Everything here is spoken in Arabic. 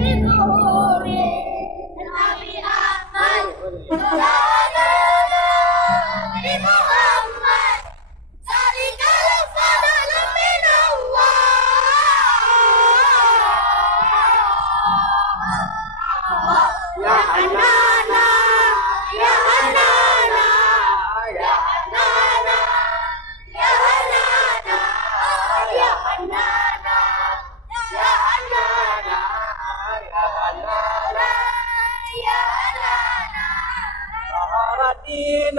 بظهوره النبي أحمد صلاتنا لمحمد ذلك الفضل من الله يا حنانا يا حنانا يا حنانا يا حنانا يا حنانا يا حنانا يا حنانا يا حنانا ظهر الدين